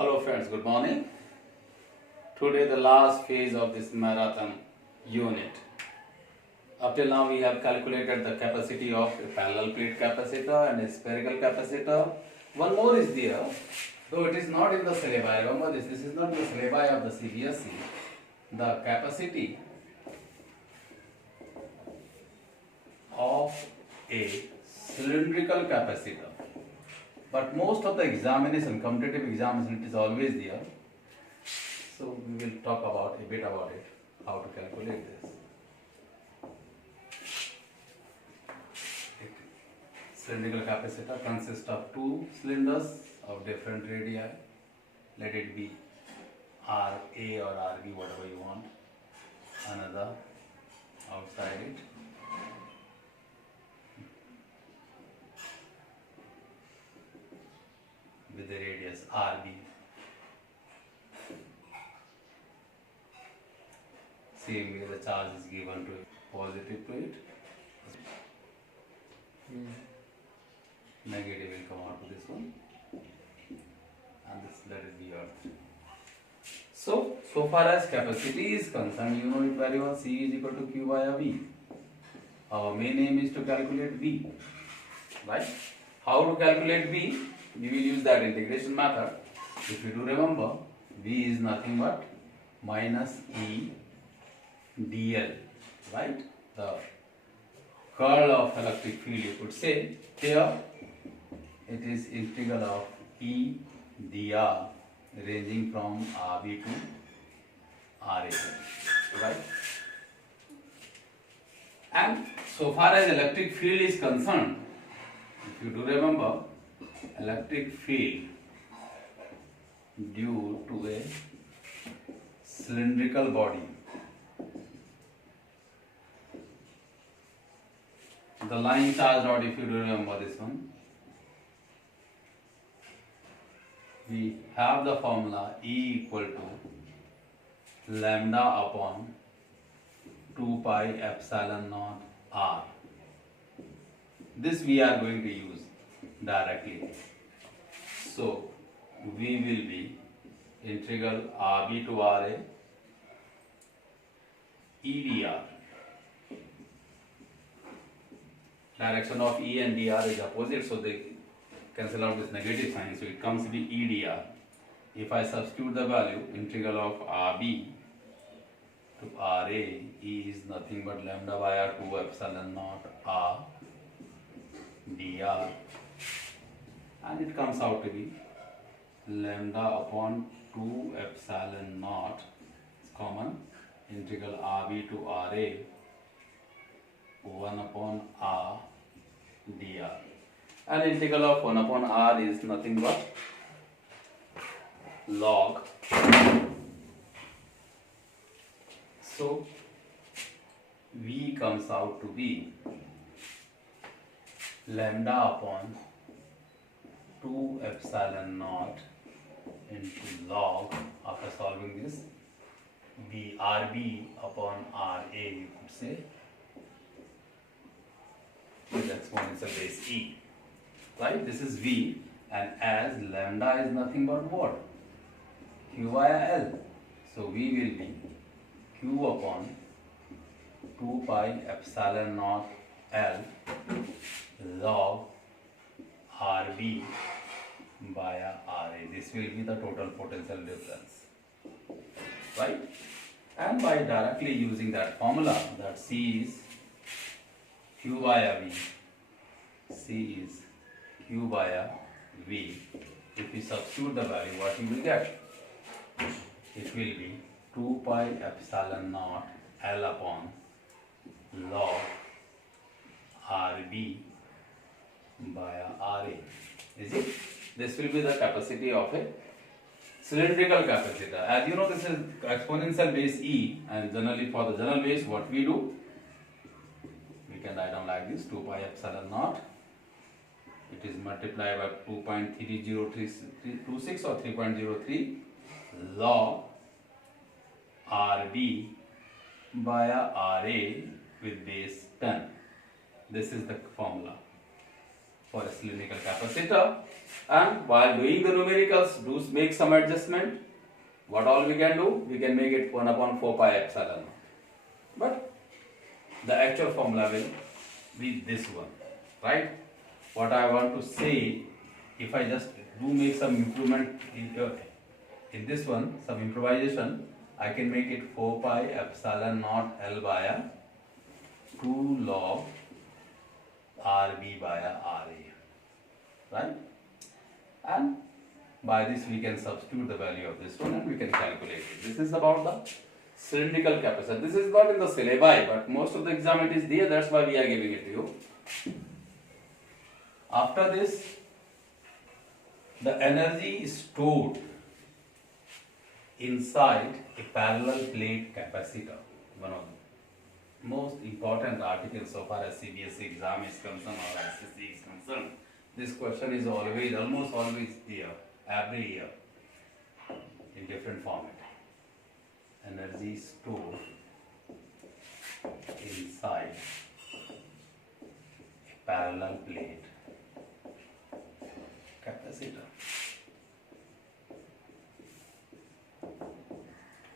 Hello friends, good morning. Today the last phase of this marathon unit. Up till now we have calculated the capacity of a parallel plate capacitor and a spherical capacitor. One more is there, though it is not in the syllabi. Remember this is not the syllabi of the CBSE. The capacity of a cylindrical capacitor. But most of the examination, competitive examination, it is always there. So we will talk about a bit about it, how to calculate this. A cylindrical capacitor consists of two cylinders of different radii. Let it be RA or RB, whatever you want. Another outside it. With the radius RB. Same way the charge is given to positive to it. Negative will come out to this one. And this, let it be earth. So far as capacity is concerned, you know it very well. C is equal to Q by V. Our main aim is to calculate V. Right? How to calculate V? We will use that integration method. If you do remember, V is nothing but minus E dl, right? The curl of electric field, you could say. Here it is integral of E dr ranging from RB to RA, right? And so far as electric field is concerned, if you do remember, electric field due to a cylindrical body, the line charge rod, if you do remember this one, we have the formula E equal to lambda upon 2 pi epsilon naught R. This we are going to use directly. So V will be integral RB to RA EdR. Direction of E and dr is opposite, so they cancel out this negative sign, so it comes to be EdR. If I substitute the value, integral of RB to RA, E is nothing but lambda by 2 epsilon naught R dr, and it comes out to be lambda upon 2 epsilon naught, it's common, integral RB to RA 1 upon R dr, and integral of 1 upon R is nothing but log. So V comes out to be lambda upon 2 epsilon naught into log, after solving this, B RB upon RA, you could say, with exponential base E. Right? This is V, and as lambda is nothing but what? Q via L. So V will be Q upon 2 pi epsilon naught L log RB via RA. This will be the total potential difference, right? And by directly using that formula, that C is Q via V, C is Q via V. If we substitute the value, what you will get? It will be 2 pi epsilon naught L upon log RB via RA. Is it? This will be the capacity of a cylindrical capacitor. As you know, this is exponential base E, and generally for the general base, what we do, we can write down like this: 2 pi epsilon naught. It is multiplied by 2.30326 or 3.03 log RB via RA with base 10. This is the formula. for a cylindrical capacitor. And while doing the numericals, do make some adjustment. What all we can do? We can make it 1 upon 4 pi epsilon. But the actual formula will be this one, right? What I want to say, if I just do make some improvement in this one, some improvisation, I can make it 4 pi epsilon naught L by a 2 log RB by a RA, right? And by this we can substitute the value of this one and we can calculate it. This is about the cylindrical capacitor. This is not in the syllabi, but most of the exam it is there, that's why we are giving it to you. After this, the energy is stored inside a parallel plate capacitor. One of the most important articles so far as CBSE exam is concerned or SSC is concerned. This question is always, almost always there, every year, in different format. Energy stored inside a parallel plate capacitor.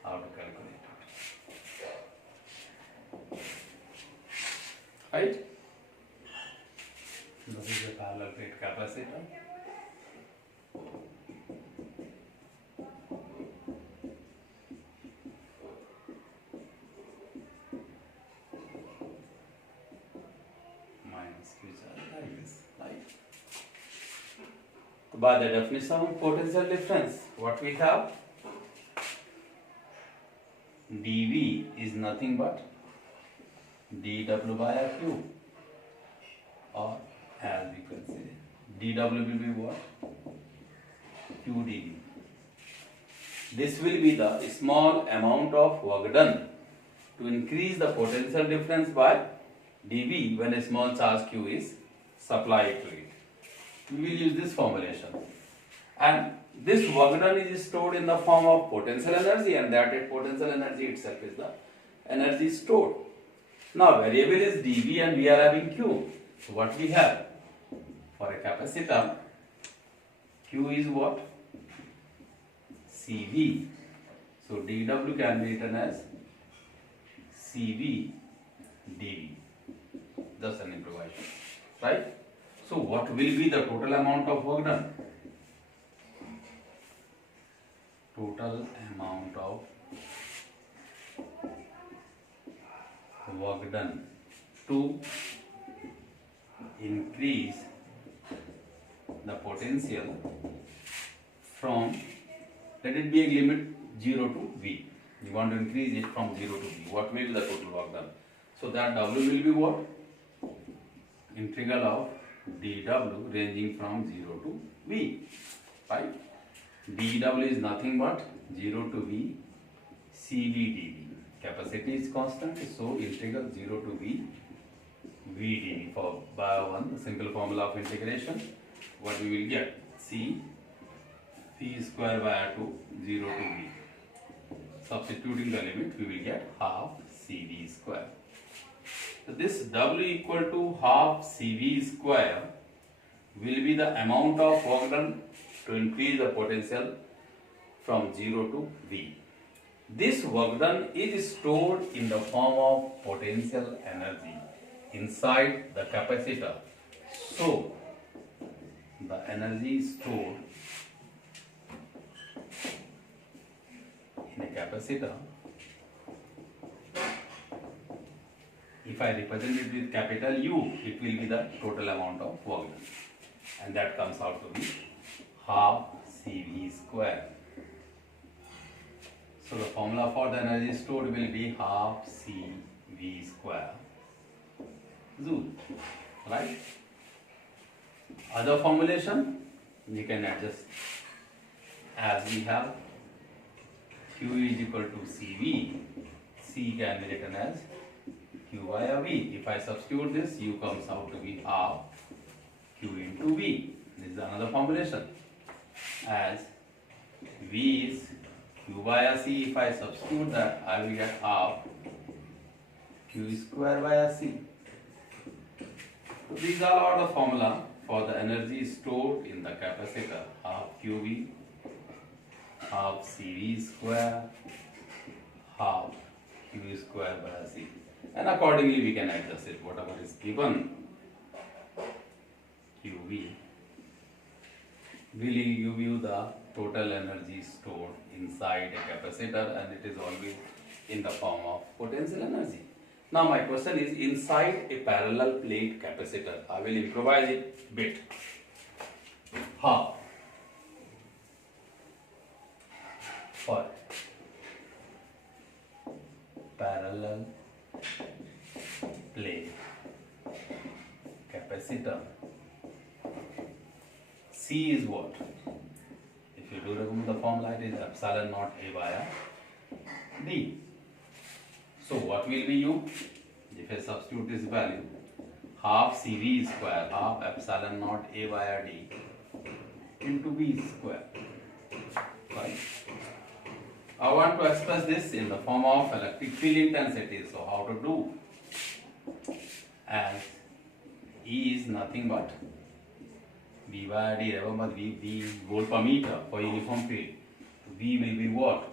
How to calculate it? Right? This is a parallel plate capacitor. Minus Q charge like this, right? By the definition of potential difference, what we have? dV is nothing but dW by a Q, or as we can say, dW will be what? Q dV. This will be the small amount of work done to increase the potential difference by dV when a small charge Q is supplied to it. We will use this formulation. And this work done is stored in the form of potential energy, and that potential energy itself is the energy stored. Now variable is dV and we are having Q. So what we have? For a capacitor, Q is what? CV. So dW can be written as CV dV. Just an improvisation, right? So what will be the total amount of work done? Total amount of work done to increase the potential from, let it be a limit 0 to V. You want to increase it from 0 to V. What will be the total work done? So that W will be what? Integral of dW ranging from 0 to V, right? dW is nothing but 0 to V CV dV. Capacity is constant, so integral 0 to V V dV. For by one simple formula of integration, what we will get? C V square by 2 0 to V. Substituting the limit, we will get half CV square. So this W equal to half CV square will be the amount of work done to increase the potential from 0 to V. This work done is stored in the form of potential energy inside the capacitor. So the energy stored in a capacitor, if I represent it with capital U, it will be the total amount of work done, and that comes out to be half CV square. So the formula for the energy stored will be half CV square joule, right? Other formulation we can adjust as we have Q is equal to CV, C can be written as Q by V. If I substitute this, U comes out to be half Q into V. This is another formulation. As V is Q by C, if I substitute that, I will get half Q square by C. So these are all the formula for the energy stored in the capacitor, half QV, half CV square, half Q square by C. And accordingly we can adjust it, whatever is given, QV will give you the total energy stored inside a capacitor, and it is always in the form of potential energy. Now my question is, inside a parallel plate capacitor, I will improvise it bit. How? For parallel plate capacitor, C is what? If you do remove the formula, it is epsilon naught A by D. So what will be U? If I substitute this value, half CV square, half epsilon naught A by D into V square. Right? I want to express this in the form of electric field intensity. So how to do? As E is nothing but V by D. Remember V volt per meter for uniform field. V will be what?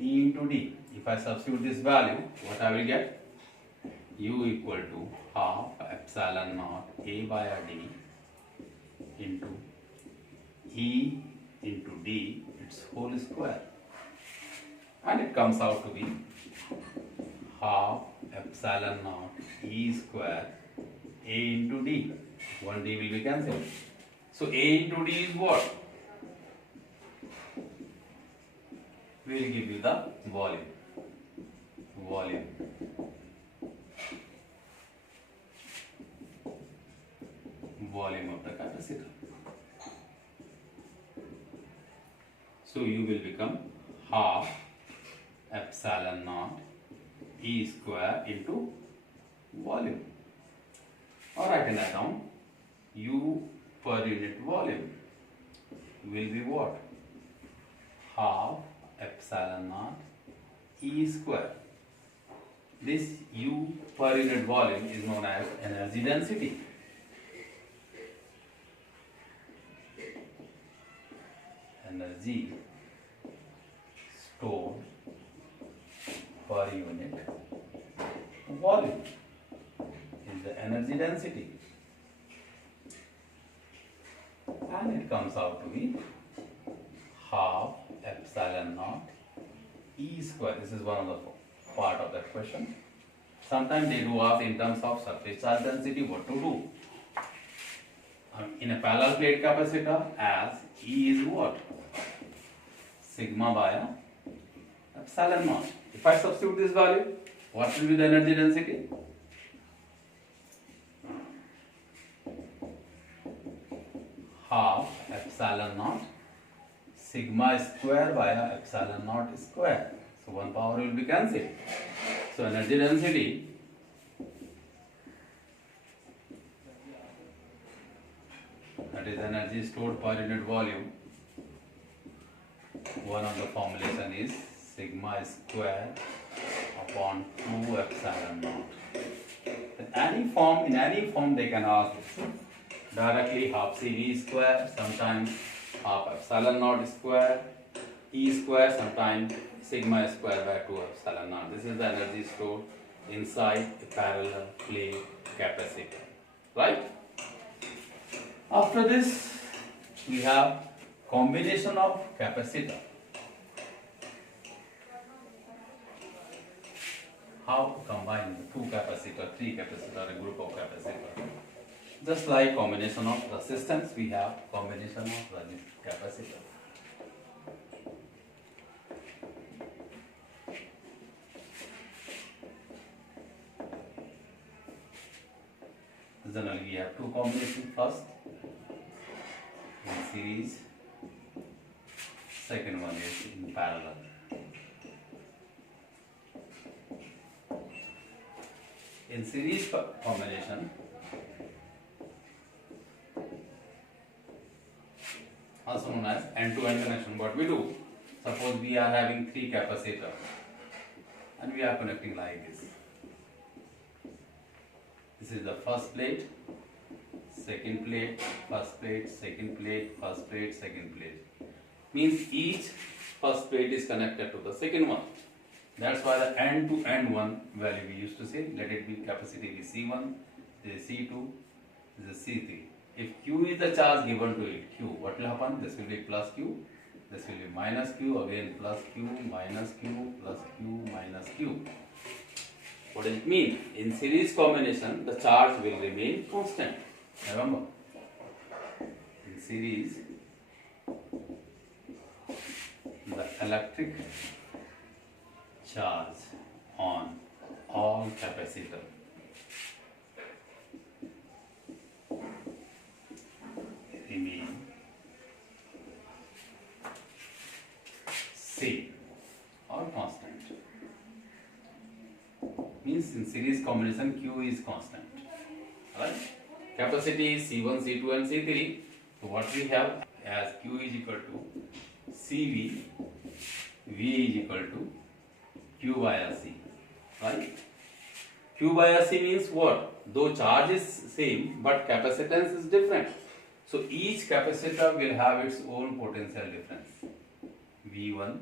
E into D. If I substitute this value, what I will get? U equal to half epsilon naught A by D into E into D, its whole square. And it comes out to be half epsilon naught E square A into D. One D will be cancelled. So A into D is what? We will give you the volume. Volume of the capacitor. So you will become half epsilon naught E square into volume. Or write that down. U per unit volume will be what? Half epsilon naught E square. This U per unit volume is known as energy density. Energy stored per unit volume is the energy density, and it comes out to be half epsilon naught E square. This is one of the part of that question. Sometimes they do ask in terms of surface charge density what to do. In a parallel plate capacitor, as E is what? Sigma by epsilon naught. If I substitute this value, what will be the energy density? Half epsilon naught sigma square by epsilon naught square. So one power will be cancelled. So energy density that is energy stored per unit volume. One of the formulation is sigma square upon 2 epsilon naught. In any form they can ask this. Directly half CV square, sometimes half epsilon naught square, E square, sometimes sigma square by 2 epsilon naught. This is the energy stored inside a parallel plate capacitor. Right? After this, we have combination of capacitor. How to combine the 2 capacitor, 3 capacitor, a group of capacitor. Just like combination of resistance, we have combination of capacitor. Generally, we have 2 combinations. First, in series. Second one is in parallel. In series combination, also known as end-to-end connection, what we do? Suppose we are having 3 capacitors and we are connecting like this. This is the first plate, second plate, first plate, second plate, first plate, second plate. Means each first plate is connected to the second one. That's why the n to n1 value we used to say, let it be capacity be C1, this is C2, this is C3. If Q is the charge given to it, Q, what will happen? This will be plus Q, this will be minus Q, again plus Q, minus Q, plus Q, minus Q. What does it mean? In series combination, the charge will remain constant. Remember, in series, the electric charge on all capacitor remain same or constant. Means in series combination Q is constant. Alright? Capacity is C1, C2 and C3. So what we have as Q is equal to CV, V is equal to Q by C. Right? Q by C means what? Though charge is same but capacitance is different. So each capacitor will have its own potential difference. V1,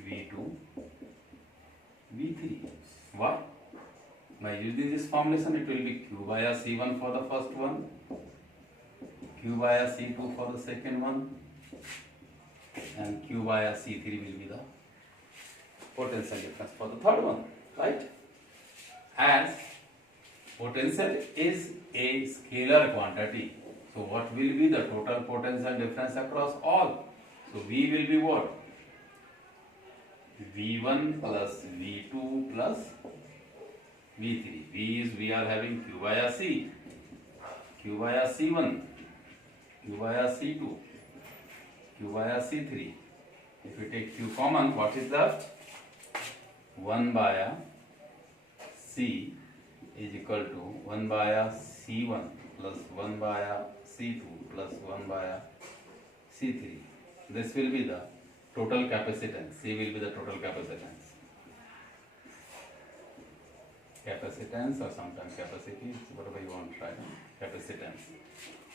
V2, V3. Why? By using this formulation, it will be Q by C1 for the first one, Q by C2 for the second one, and Q by C3 will be the potential difference for the third one, right? As potential is a scalar quantity, so what will be the total potential difference across all? So V will be what? V1 plus V2 plus V3. V is we are having Q by C, Q by C1, Q by C2, Q by C3. If you take Q common, what is that? 1 by C is equal to 1 by C1 plus 1 by C2 plus 1 by C3. This will be the total capacitance. C will be the total capacitance. Capacitance or sometimes capacity, whatever you want to try. Capacitance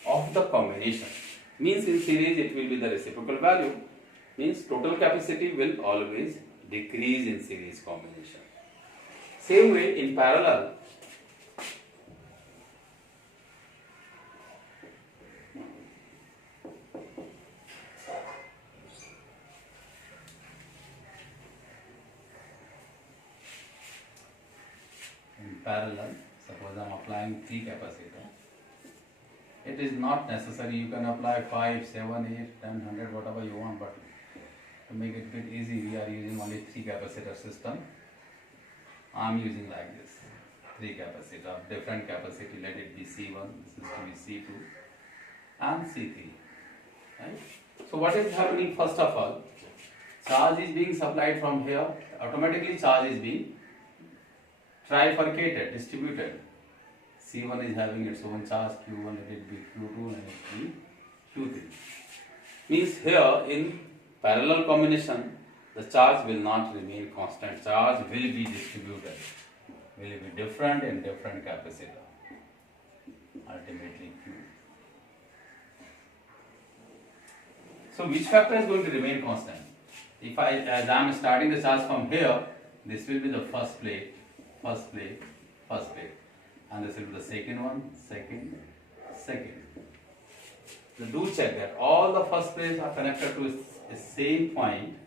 of the combination. Means in series it will be the reciprocal value. Means total capacity will always decrease in series combination. Same way in parallel. Parallel, suppose I am applying 3 capacitor. It is not necessary, you can apply 5, 7, 8, 10, 100, whatever you want, but to make it a bit easy, we are using only 3 capacitor system. I am using like this, 3 capacitor, different capacity, let it be C1, this is to be C2 and C3. Right? So what is happening first of all, charge is being supplied from here, automatically charge is being trifurcated, distributed. C1 is having its own charge, Q1, let it be Q2, and it be Q3. Means here in parallel combination, the charge will not remain constant. Charge will be distributed, will be different in different capacitor. Ultimately Q. So which factor is going to remain constant? If as I am starting the charge from here, this will be the first plate, first plate, first plate, and this will be the second one, second, second. So do check that all the first plates are connected to a same point.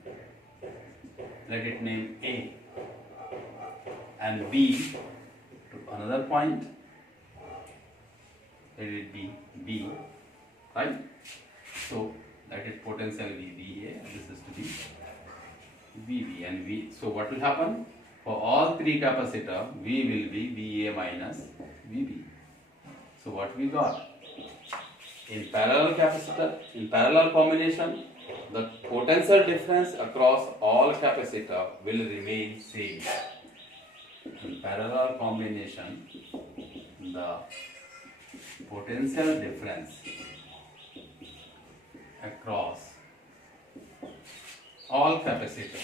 Let it name A, and B to another point. Let it be B, right? So let it potential be VA, and this is to be VB, and V. So what will happen? For all 3 capacitor, V will be VA minus VB. So what we got? In parallel capacitor, in parallel combination, the potential difference across all capacitor will remain same. In parallel combination, the potential difference across all capacitor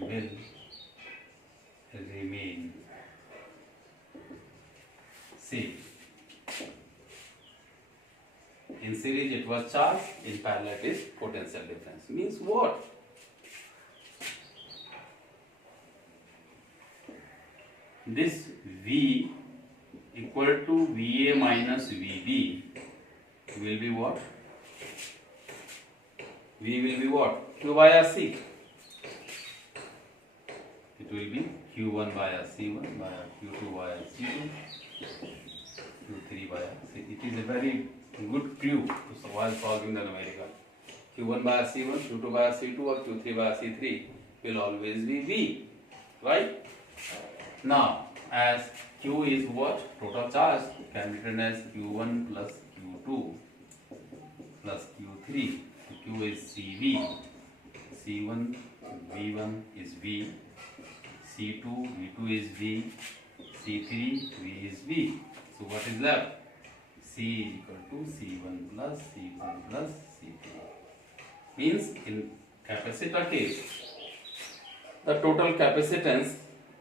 will remain In series it was charge, in parallel it is potential difference. Means what? This V equal to VA minus VB will be what? V will be what? Q by RC. It will be Q1 by RC1 by Q2 by RC2, Q3 by RC. It is a very good clue while solving the numerical. Q1 by RC1, Q2 by RC2 or Q3 by RC3 will always be V, right? Now, as Q is what? Total charge can be written as Q1 plus Q2 plus Q3. So Q is CV. C1 V1 is V. C2 V2 is V. C3 V is V. So what is left? C is equal to C1 plus C2 plus C3. Means in capacitor case, the total capacitance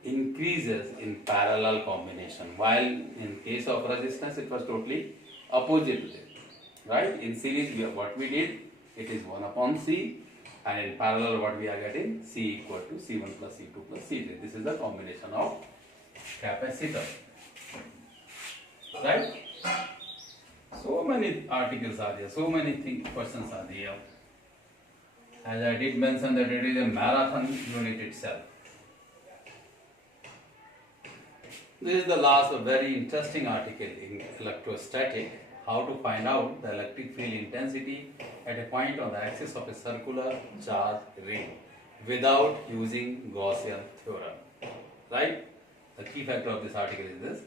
increases in parallel combination, while in case of resistance it was totally opposite, right? In series what we did, it is 1 upon C, and in parallel what we are getting, C equal to C1 plus C2 plus C3. This is the combination of capacitor, right? So many articles are there, so many questions are there. As I did mention that it is a marathon unit itself. This is the last very interesting article in electrostatic, how to find out the electric field intensity at a point on the axis of a circular charge ring without using Gaussian theorem, right? The key factor of this article is this.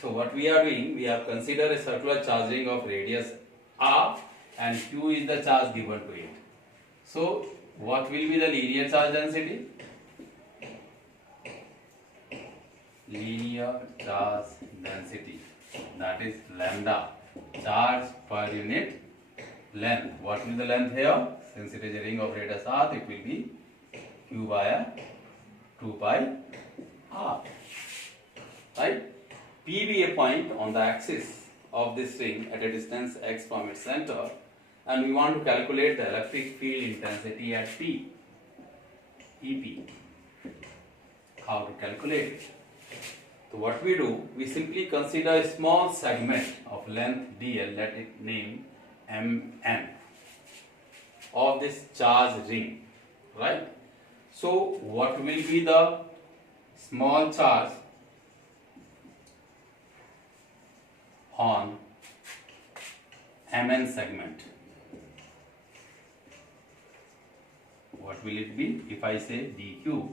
So what we are doing, we have considered a circular charge ring of radius r and q is the charge given to it. So what will be the linear charge density? Linear charge density, that is lambda, charge per unit length. What will be the length here? Since it is a ring of radius r, it will be q by 2 pi r, right? P be a point on the axis of this ring at a distance x from its center, and we want to calculate the electric field intensity at P, EP. How to calculate it? So what we do, we simply consider a small segment of length dl, let it name mn, of this charge ring, right? So what will be the small charge on mn segment? What will it be? If I say dq,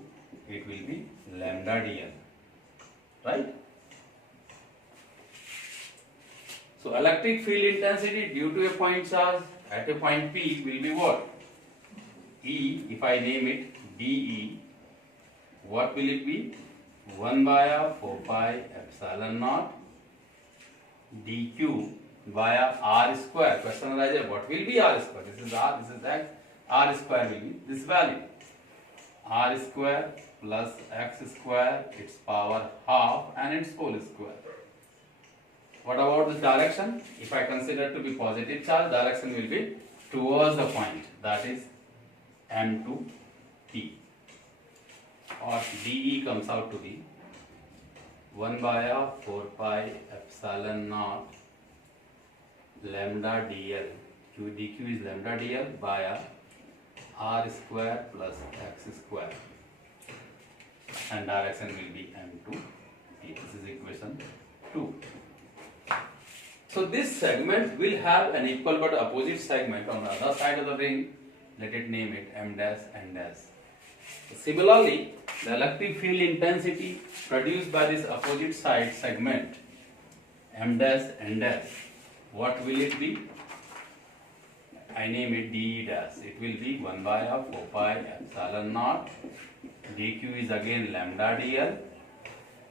it will be lambda dl, right? So electric field intensity due to a point charge at a point P will be what? E, if I name it dE, what will it be? 1 by 4 pi epsilon naught dq via r square. Question arises, what will be r square? This is r, this is x. R square will be this value. R square plus x square, its power half, and its whole square. What about this direction? If I consider to be positive charge, direction will be towards the point, that is M to P. Or dE comes out to be 1 by 4 pi epsilon naught lambda dl. Q dq is lambda dl by r square plus x square, and direction will be M to P. This is equation 2. So this segment will have an equal but opposite segment on the other side of the ring. Let it name it M dash N dash. Similarly, the electric field intensity produced by this opposite side segment M dash N dash, what will it be? I name it dE dash. It will be 1 by 4 pi epsilon naught. dq is again lambda dl,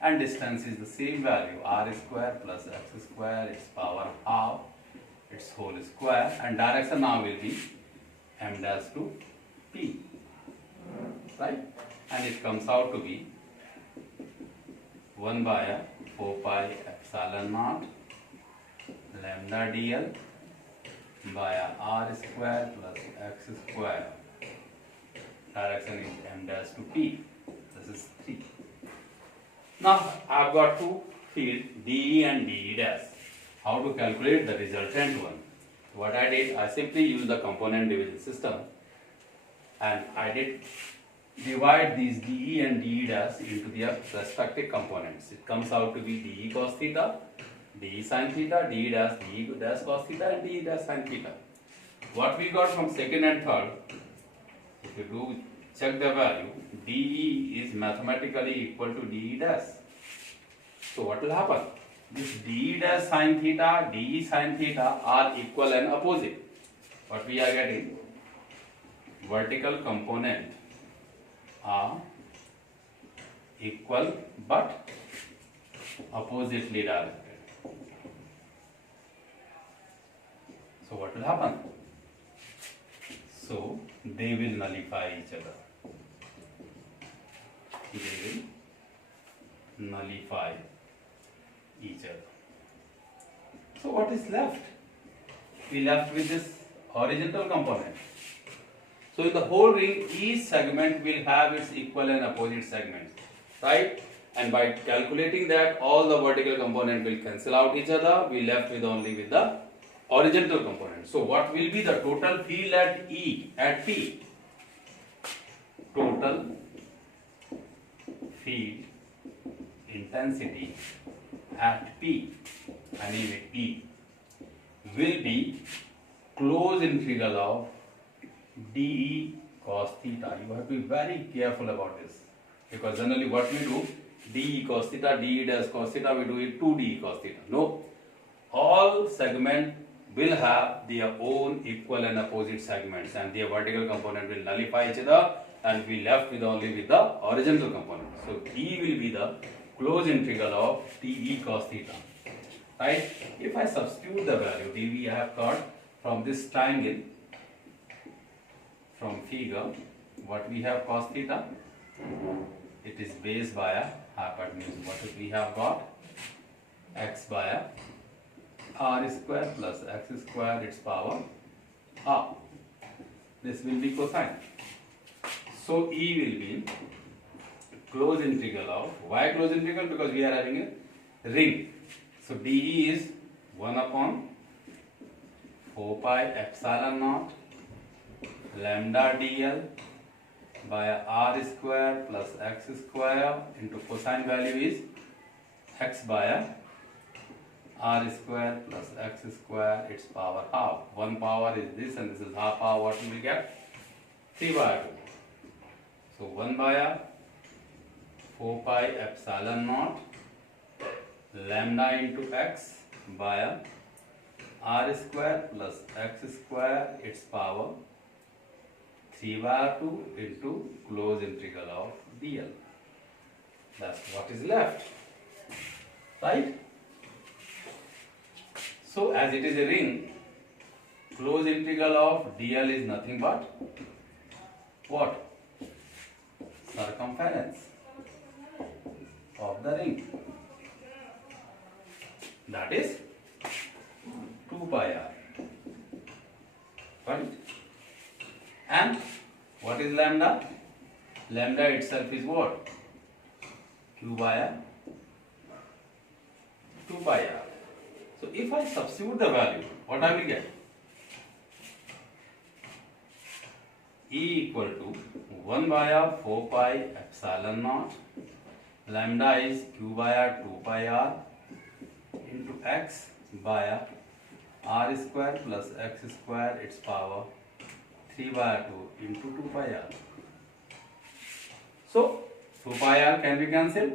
and distance is the same value, r square plus x square, its power half, its whole square, and direction now will be M dash to P, right? And it comes out to be 1 by 4 pi epsilon naught lambda dl via r square plus x square. Direction is m dash to p. This is 3. Now I've got to feed DE and DE dash. How to calculate the resultant one? What I did, I simply used the component division system and I did divide these DE and DE dash into their respective components. It comes out to be DE cos theta, DE sin theta, DE dash cos theta and DE dash sin theta. What we got from second and third, if you do check the value, DE is mathematically equal to DE dash. So what will happen? This DE dash sin theta, DE sin theta are equal and opposite. What we are getting? Vertical component are equal but oppositely directed. So what will happen? So they will nullify each other. They will nullify each other. So what is left? We left with this horizontal component. So in the whole ring, each segment will have its equal and opposite segments, right? And by calculating that, all the vertical components will cancel out each other. We left with only with the horizontal component. So what will be the total field at E, at P? Total field intensity at P, anyway P, will be closed integral of DE cos theta. You have to be very careful about this, because generally what we do, DE cos theta, DE dash cos theta, we do it 2DE cos theta. No, all segments will have their own equal and opposite segments, and their vertical component will nullify each other, and we left with only with the horizontal component. So E will be the closed integral of DE cos theta, right? If I substitute the value dV I have got from this triangle, from figure, what we have cos theta, it is base by a hypotenuse. What we have got? X by a r square plus x square its power r. This will be cosine. So E will be closed integral of, why closed integral? Because we are having a ring. So dE is 1 upon 4 pi epsilon naught lambda dl by r square plus x square into cosine value is x by a r square plus x square its power half. One power is this and this is half power. What will we get? 3 by 2. So 1 by a 4 pi epsilon naught lambda into x by a r square plus x square its power 3 by 2 into closed integral of dl. That's what is left, right? So as it is a ring, closed integral of dl is nothing but what? Circumference of the ring. That is 2 pi r, right? And what is lambda? Lambda itself is what? Q by r, 2 pi r. So if I substitute the value, what I will get? E equal to 1 by r 4 pi epsilon naught, lambda is Q by r 2 pi r into x by r square plus x square its power 3 by 2 into 2 pi r. So 2 pi r can be cancelled.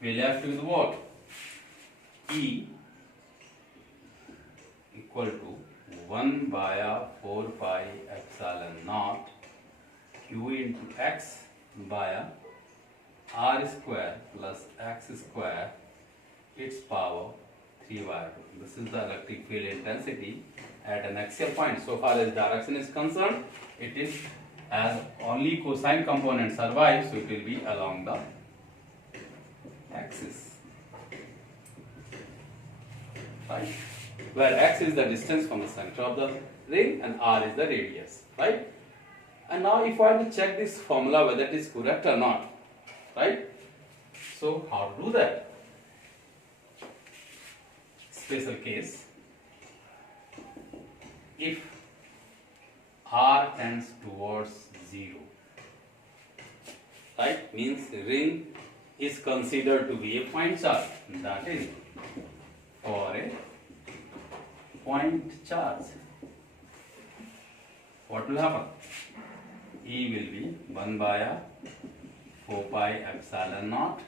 We left with what? E equal to 1 by 4 pi epsilon naught q into x by r square plus x square its power 3 by 2. This is the electric field intensity at an axial point. So far as direction is concerned, it is as only cosine component survives, so it will be along the axis, right? where x is the distance from the center of the ring and r is the radius, right? And now if I want to check this formula whether it is correct or not, right? So how to do that? Special case, if r tends towards 0, right, means ring is considered to be a point charge, that is for a point charge, what will happen? E will be 1 by a 4 pi epsilon naught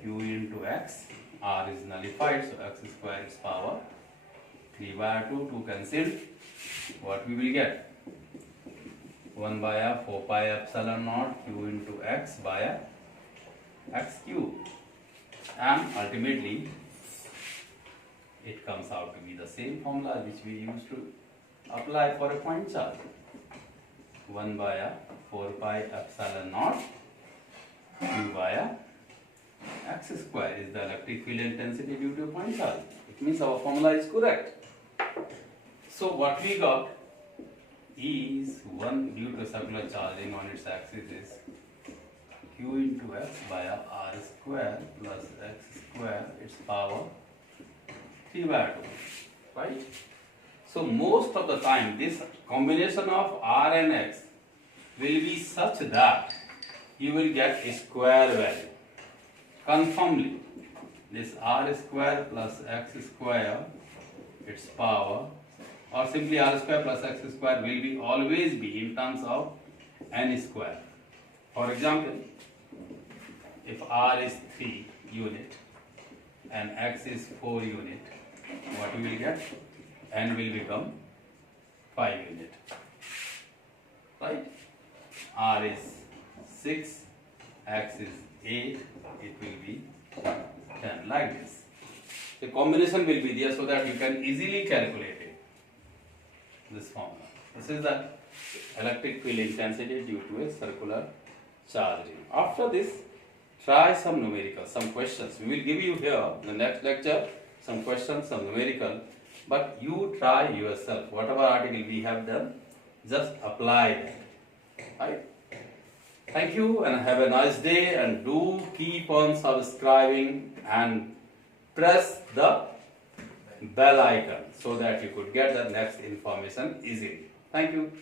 q into x. R is nullified, so x square is power 3 by 2 cancelled. What we will get? 1 by a 4 pi epsilon naught q into x by a x cube, and ultimately it comes out to be the same formula which we used to apply for a point charge. 1 by a 4 pi epsilon naught q by a x square is the electric field intensity due to a point charge. It means our formula is correct. So what we got, E is 1 due to circular charging on its axis is q into x by a r square plus x square, its power 3 by 2, right? So most of the time this combination of r and x will be such that you will get a square value. Confirmly, this r square plus x square, its power, or simply r square plus x square will be always be in terms of n square. For example, if r is 3 unit and x is 4 unit, what you will get? N will become 5 unit, right? R is 6, x is 8, it will be 10, like this. The combination will be there so that you can easily calculate it, this formula. This is the electric field intensity due to a circular charging. After this, try some numerical, some questions. We will give you here in the next lecture some questions, some numerical, but you try yourself. Whatever article we have done, just apply that, right? Thank you and have a nice day, and do keep on subscribing and press the bell icon so that you could get the next information easily. Thank you.